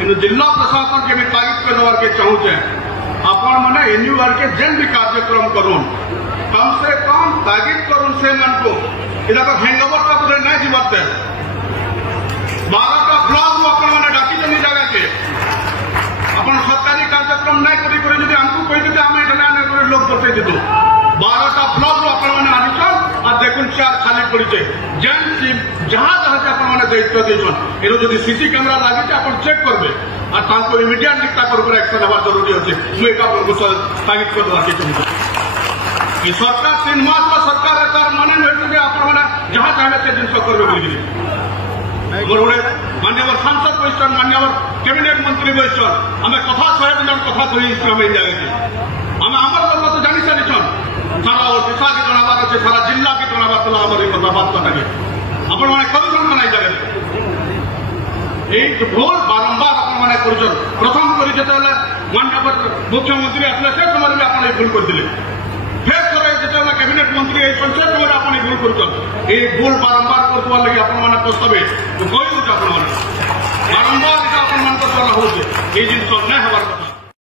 कि जिला प्रशासन के भी तारीफ कर देवार के चाहूचे आपण मैंने एनयूआर के जेन भी कार्यक्रम करूँ कम से कम तागिद करूँ से मन को इधर तो हैंगओवर का पूरे नहीं जीवते 12टा ब्लॉक अपन मैंने डाकी जमी जगह के अपन सरकारी कार्यक्रम नहीं करी यदि हमको कही देते आम ये लोग करते दीदु 12टा ब्लॉक अपन मैंने आनीचन और देखुन चेयर खाली पड़े जेन जहाँ जहाँ से अपन मैंने दायित्व देछन एरो यदि सीसी कैमरा लगी अपन चेक करबे और ताको इमिडिएटली ताकर ऊपर एक्शन हवा जरूरी होचे मुझे का तागिद कर देवा के चाहूँ सरकार 3 मास का सरकार है तार माने नहीं अपन मैंने जहाँ चाहे से जिन करबे बोली मोर माननीय सांसद बहिष्ठन माननीय कैबिनेट मंत्री बहिष्ठन आम कथा 100 दिन कथा कही आम जगह आम आमर लोग तो जानी सारी सारा ओडिशा के जनाबार अच्छे सारा जिला के जनाबार तला आम कथा बात करेंगे अपन मैंने करूँ ना जगह भूल बारंबार अपन मैंने कर प्रथम कर जो माननीय मुख्यमंत्री आसले से समय भी आप भूल करते फेर थोड़े जो कैबिनेट मंत्री पंचायत समय आप भूल कर भूल बारंबार करवार लगे आप प्रस्तावे तो कही दूसरे आप बारंबार अपन मान हो जिन नहीं हमार कथा